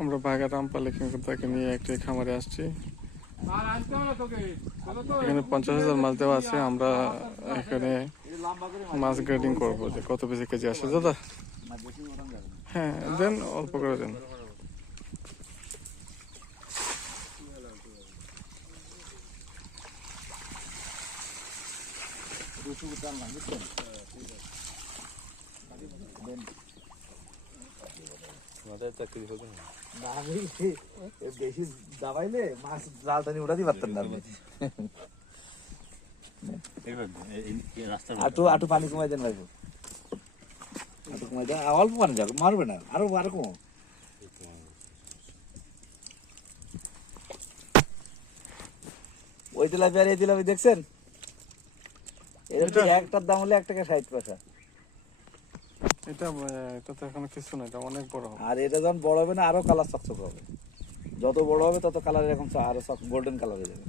আমরা বাঘা রামপালে কিন্তু তাকে নিয়ে একটি খামারে আসছি। এখানে 50,000 মাছ দেওয়া আছে। আমরা এখানে মাছ গ্রেডিং করবো যে কত বেশি কেজি আসে। দাদা হ্যাঁ দেন, অল্প করে দেন। বেশি দাবাইলে মাছ জালটানি উঠাতে পারতেন না। আটু পানি কমাই দেন ভাই, আটু কমাই দেন, অল্প পানি যাক, মারবে না, আরো আরো কম। ওই তেলাপি আর এই তেলাপি দেখছেন, একটার দাম হলে 1 টাকা 60 পয়সা। এটা তো এখনো কিছু না, এটা অনেক বড় হবে। আর এটা যখন বড় হবে না আরো কালার চকচক হবে, যত বড় হবে তত কালার এরকম আরো গোল্ডেন কালার হয়ে যাবে।